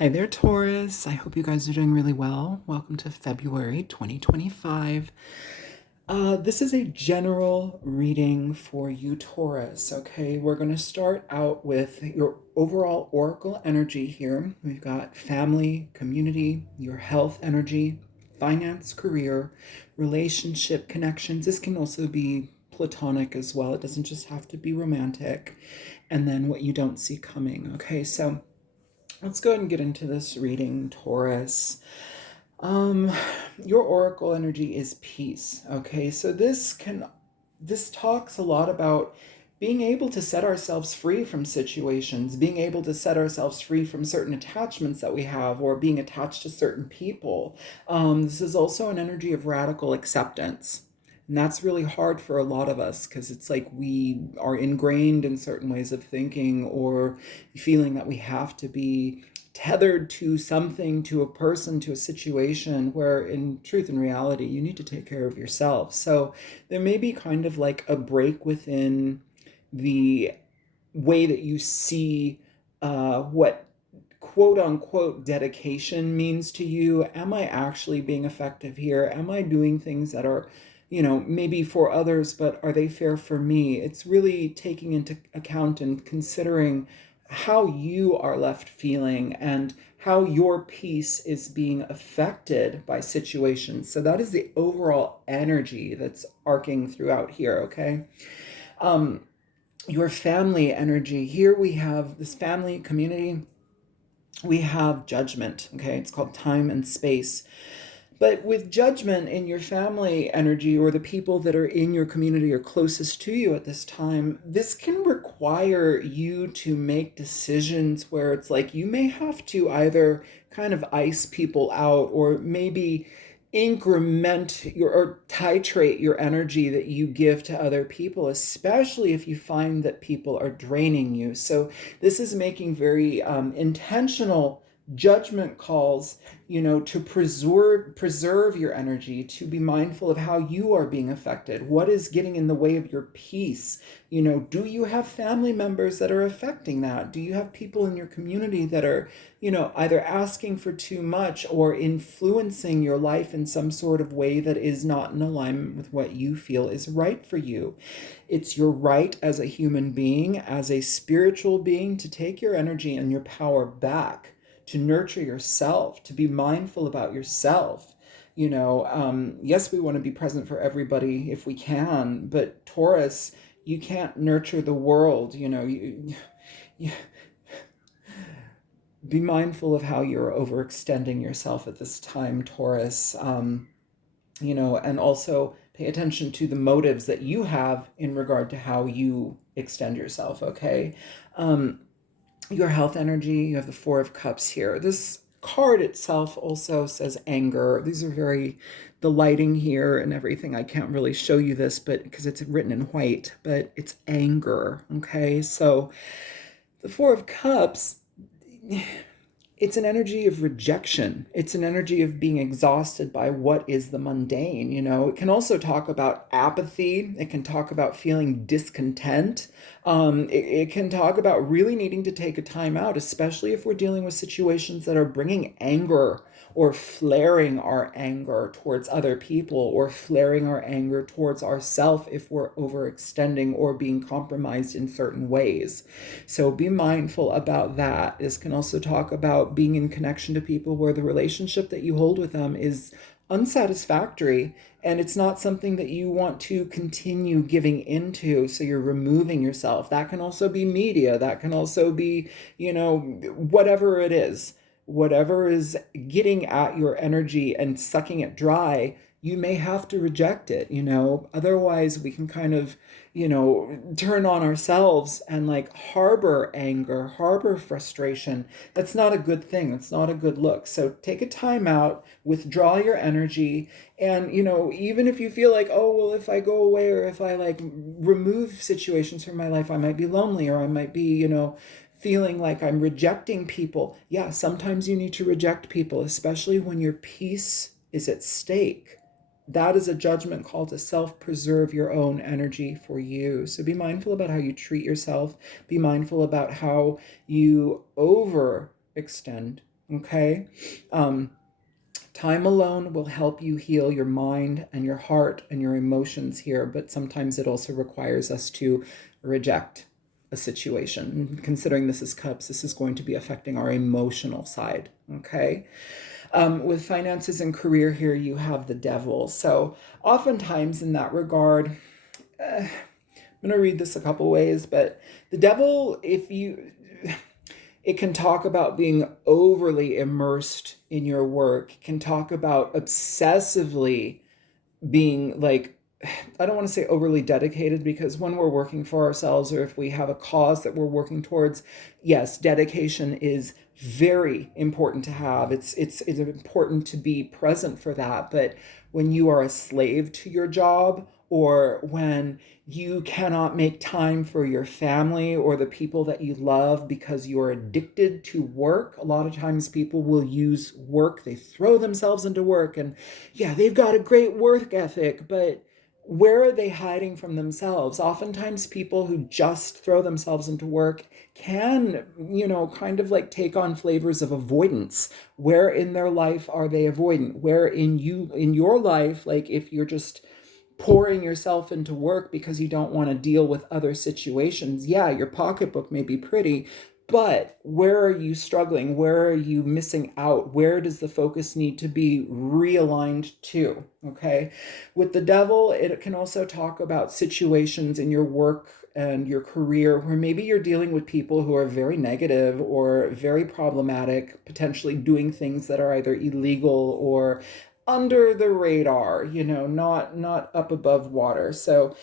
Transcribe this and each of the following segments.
Hi there, Taurus. I hope you guys are doing really well. Welcome to February 2025. This is a general reading for you, Taurus. Okay, we're going to start out with your overall oracle energy here. We've got family, community, your health energy, finance, career, relationship connections. This can also be platonic as well. It doesn't just have to be romantic. And then what you don't see coming. Okay, so let's go ahead and get into this reading, Taurus. Um, your oracle energy is peace. Okay, so this talks a lot about being able to set ourselves free from situations, being able to set ourselves free from certain attachments that we have, or being attached to certain people. This is also an energy of radical acceptance. And that's really hard for a lot of us because it's like we are ingrained in certain ways of thinking or feeling that we have to be tethered to something, to a person, to a situation, where in truth and reality, you need to take care of yourself. So there may be kind of like a break within the way that you see what quote unquote dedication means to you. Am I actually being effective here? Am I doing things that are, maybe for others, but are they fair for me? It's really taking into account and considering how you are left feeling and how your peace is being affected by situations. So that is the overall energy that's arcing throughout here, okay? Um, your family energy. Here we have this family community. We have judgment, okay? It's called time and space. But with judgment in your family energy or the people that are in your community or closest to you at this time, this can require you to make decisions where it's like you may have to either kind of ice people out or maybe increment your or titrate your energy that you give to other people, especially if you find that people are draining you. So this is making very intentional judgment calls, to preserve your energy, to be mindful of how you are being affected. What is getting in the way of your peace? Do you have family members that are affecting that? Do you have people in your community that are, either asking for too much or influencing your life in some sort of way that is not in alignment with what you feel is right for you? It's your right as a human being, as a spiritual being, to take your energy and your power back, to nurture yourself, to be mindful about yourself. Yes, we want to be present for everybody if we can, but Taurus, you can't nurture the world. You be mindful of how you're overextending yourself at this time, Taurus. And also pay attention to the motives that you have in regard to how you extend yourself, okay? Your health energy, you have the Four of Cups here. This card itself also says anger. These are the lighting here and everything. I can't really show you this, but because it's written in white, but it's anger, okay? So the Four of Cups, it's an energy of rejection. It's an energy of being exhausted by what is the mundane. It can also talk about apathy. It can talk about feeling discontent. It can talk about really needing to take a time out, especially if we're dealing with situations that are bringing anger or flaring our anger towards other people or flaring our anger towards ourselves if we're overextending or being compromised in certain ways. So be mindful about that. This can also talk about being in connection to people where the relationship that you hold with them is unsatisfactory and it's not something that you want to continue giving into, so you're removing yourself. That can also be media. That can also be, whatever is getting at your energy and sucking it dry. You may have to reject it. Otherwise we can kind of, turn on ourselves and like harbor anger, harbor frustration. That's not a good thing. That's not a good look. So take a time out, withdraw your energy. And, even if you feel like, oh, well, if I go away or if I like remove situations from my life, I might be lonely or I might be, feeling like I'm rejecting people. Yeah, sometimes you need to reject people, especially when your peace is at stake. That is a judgment call to self-preserve your own energy for you. So be mindful about how you treat yourself. Be mindful about how you overextend Okay. Um, Time alone will help you heal your mind and your heart and your emotions here, but sometimes it also requires us to reject a situation. Considering this is cups, this is going to be affecting our emotional side. Okay. With finances and career here, you have the devil. So oftentimes in that regard, I'm going to read this a couple ways, but the devil, it can talk about being overly immersed in your work, it can talk about obsessively being like, I don't want to say overly dedicated, because when we're working for ourselves or if we have a cause that we're working towards, yes, dedication is very important to have. It's important to be present for that. But when you are a slave to your job, or when you cannot make time for your family or the people that you love because you're addicted to work, a lot of times people will use work, they throw themselves into work, and yeah, they've got a great work ethic, but where are they hiding from themselves? Oftentimes, people who just throw themselves into work can, kind of like take on flavors of avoidance. Where in their life are they avoidant? Where in your life, like if you're just pouring yourself into work because you don't want to deal with other situations, yeah, your pocketbook may be pretty, but where are you struggling? Where are you missing out? Where does the focus need to be realigned to? Okay. With the devil, it can also talk about situations in your work and your career where maybe you're dealing with people who are very negative or very problematic, potentially doing things that are either illegal or under the radar, not up above water. So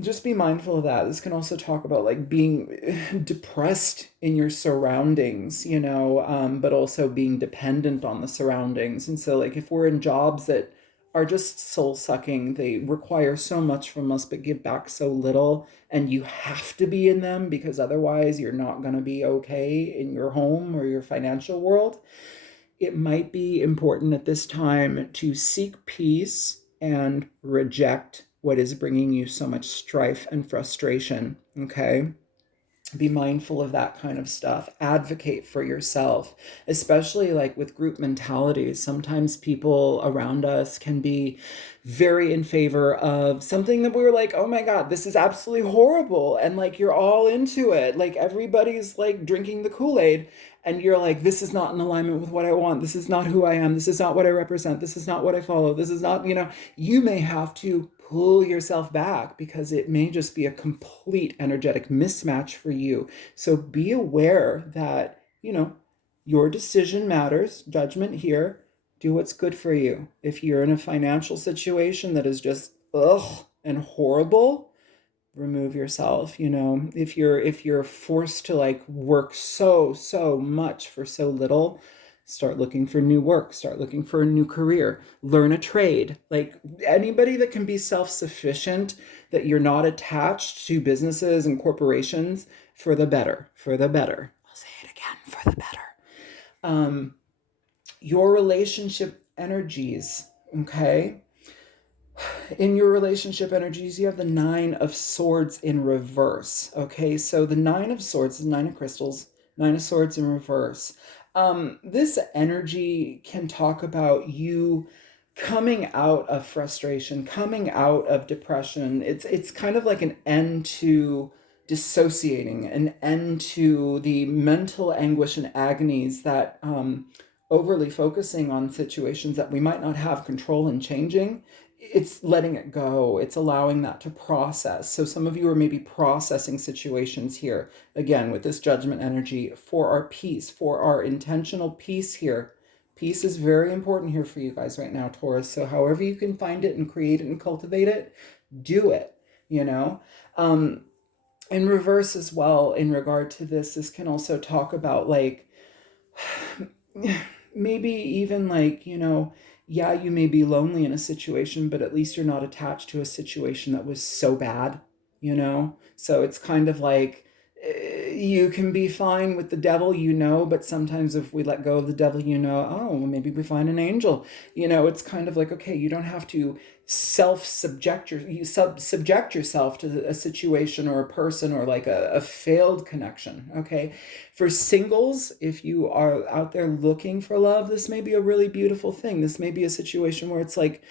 just be mindful of that. This can also talk about like being depressed in your surroundings, but also being dependent on the surroundings. And so, like, if we're in jobs that are just soul sucking, they require so much from us but give back so little, and you have to be in them because otherwise you're not going to be okay in your home or your financial world, it might be important at this time to seek peace and reject what is bringing you so much strife and frustration. Okay. Be mindful of that kind of stuff. Advocate for yourself, especially like with group mentalities. Sometimes people around us can be very in favor of something that we're like, oh my God, this is absolutely horrible. And like you're all into it. Like everybody's like drinking the Kool-Aid. And you're like, this is not in alignment with what I want. This is not who I am. This is not what I represent. This is not what I follow. This is not, you may have to pull yourself back because it may just be a complete energetic mismatch for you. So be aware that, your decision matters, judgment here. Do what's good for you. If you're in a financial situation that is just ugh and horrible, remove yourself. If you're forced to like work so much for so little, start looking for new work, start looking for a new career, learn a trade. Like anybody that can be self-sufficient, that you're not attached to businesses and corporations, for the better, for the better. I'll say it again, for the better. Your relationship energies, okay? In your relationship energies, you have the Nine of Swords in reverse. Okay, so the Nine of Swords is Nine of Crystals, Nine of Swords in reverse. This energy can talk about you coming out of frustration, coming out of depression. It's kind of like an end to dissociating, an end to the mental anguish and agonies that overly focusing on situations that we might not have control in changing. It's letting it go. It's allowing that to process. So some of you are maybe processing situations here, again, with this judgment energy for our peace, for our intentional peace here. Peace is very important here for you guys right now, Taurus. So however you can find it and create it and cultivate it, do it, you know? In reverse as well, in regard to this can also talk about like, maybe even like, yeah, you may be lonely in a situation, but at least you're not attached to a situation that was so bad, So it's kind of like, you can be fine with the devil, but sometimes if we let go of the devil, oh, well, maybe we find an angel. It's kind of like, okay, you don't have to subject yourself to a situation or a person or like a failed connection. Okay. For singles, if you are out there looking for love, this may be a really beautiful thing. This may be a situation where it's like,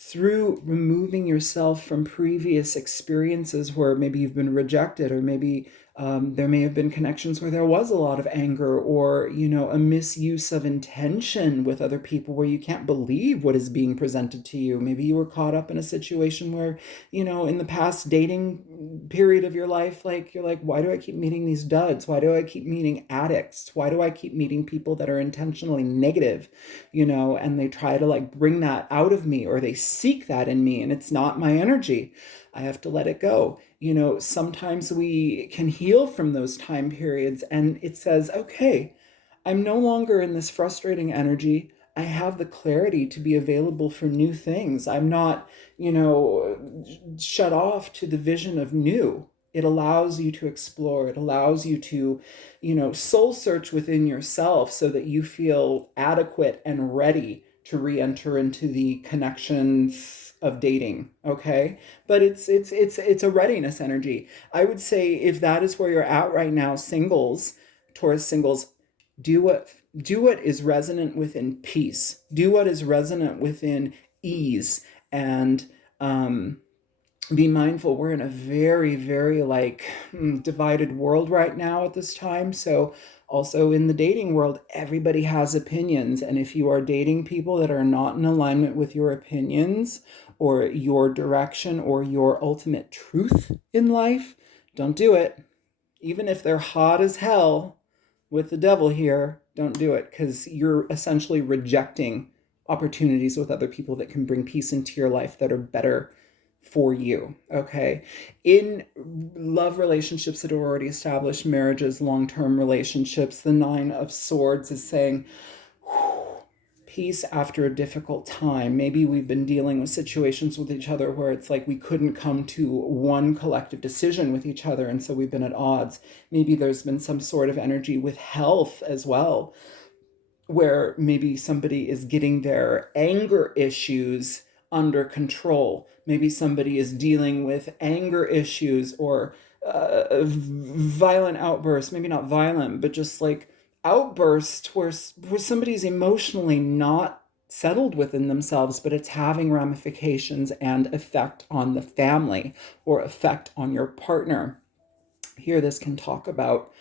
through removing yourself from previous experiences where maybe you've been rejected, or maybe there may have been connections where there was a lot of anger, or a misuse of intention with other people where you can't believe what is being presented to you. Maybe you were caught up in a situation where in the past dating period of your life, like you're like, why do I keep meeting these duds? Why do I keep meeting addicts? Why do I keep meeting people that are intentionally negative? And they try to like bring that out of me, or they seek that in me, and it's not my energy. I have to let it go. Sometimes we can heal from those time periods, and it says, okay, I'm no longer in this frustrating energy. I have the clarity to be available for new things. I'm not, shut off to the vision of new. It allows you to explore. It allows you to, soul search within yourself so that you feel adequate and ready to re-enter into the connections of dating. Okay. But it's a readiness energy. I would say if that is where you're at right now, singles, Taurus singles, do what is resonant within peace. Do what is resonant within ease, and be mindful. We're in a very, very like divided world right now at this time. So also in the dating world, everybody has opinions. And if you are dating people that are not in alignment with your opinions or your direction or your ultimate truth in life, don't do it. Even if they're hot as hell with the devil here, don't do it, because you're essentially rejecting opportunities with other people that can bring peace into your life that are better for you. Okay. In love relationships that are already established, marriages, long-term relationships, the Nine of Swords is saying, peace after a difficult time. Maybe we've been dealing with situations with each other where it's like we couldn't come to one collective decision with each other, and so we've been at odds. Maybe there's been some sort of energy with health as well, where maybe somebody is getting their anger issues under control. Maybe somebody is dealing with anger issues or violent outbursts, maybe not violent, but just like outbursts where somebody's emotionally not settled within themselves, but it's having ramifications and effect on the family or effect on your partner. Here, this can talk about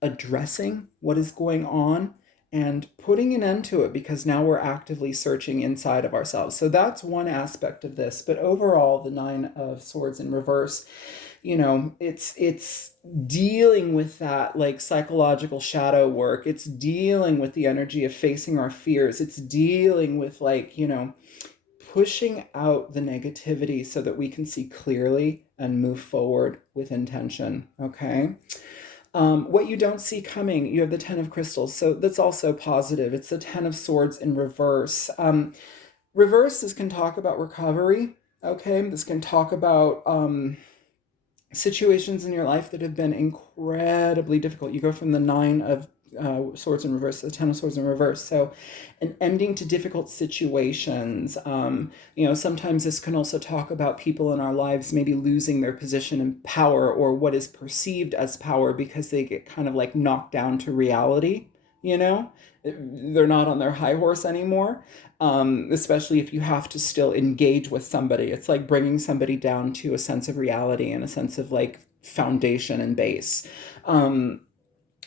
addressing what is going on and putting an end to it, because now we're actively searching inside of ourselves. So that's one aspect of this. But overall, the Nine of Swords in reverse, it's dealing with that like psychological shadow work. It's dealing with the energy of facing our fears. It's dealing with like, pushing out the negativity so that we can see clearly and move forward with intention. Okay. What you don't see coming, you have the Ten of Crystals. So that's also positive. It's the Ten of Swords in reverse. Reverse, this can talk about recovery. Okay. This can talk about situations in your life that have been incredibly difficult. You go from the Nine of Swords in reverse to the Ten of Swords in reverse. So an ending to difficult situations. Sometimes this can also talk about people in our lives maybe losing their position in power or what is perceived as power because they get kind of like knocked down to reality. They're not on their high horse anymore. Especially if you have to still engage with somebody. It's like bringing somebody down to a sense of reality and a sense of like foundation and base.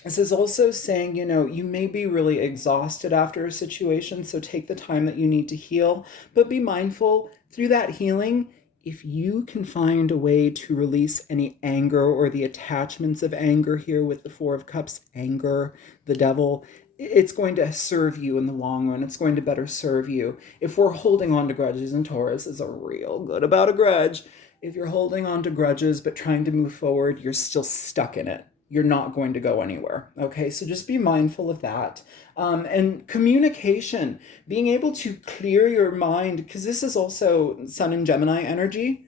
This is also saying, you may be really exhausted after a situation, so take the time that you need to heal, but be mindful through that healing. If you can find a way to release any anger or the attachments of anger here with the Four of Cups, anger, the devil, it's going to serve you in the long run. It's going to better serve you. If we're holding on to grudges, and Taurus is a real good about a grudge, if you're holding on to grudges but trying to move forward, you're still stuck in it. You're not going to go anywhere. Okay, so just be mindful of that. And communication, being able to clear your mind, because this is also Sun and Gemini energy.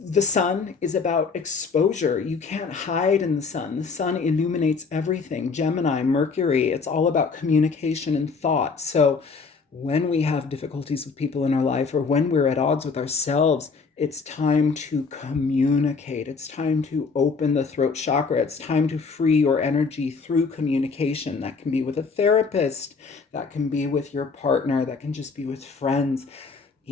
The sun is about exposure. You can't hide in the sun. The sun illuminates everything. Gemini, Mercury, it's all about communication and thought. So when we have difficulties with people in our life or when we're at odds with ourselves, it's time to communicate. It's time to open the throat chakra. It's time to free your energy through communication. That can be with a therapist, that can be with your partner, that can just be with friends.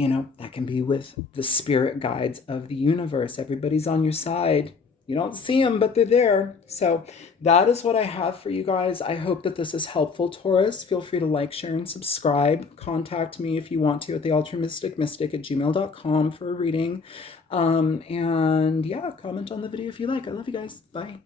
That can be with the spirit guides of the universe. Everybody's on your side. You don't see them, but they're there. So that is what I have for you guys. I hope that this is helpful, Taurus. Feel free to like, share, and subscribe. Contact me if you want to at thealtruisticmystic@gmail.com for a reading. And yeah, comment on the video if you like. I love you guys. Bye.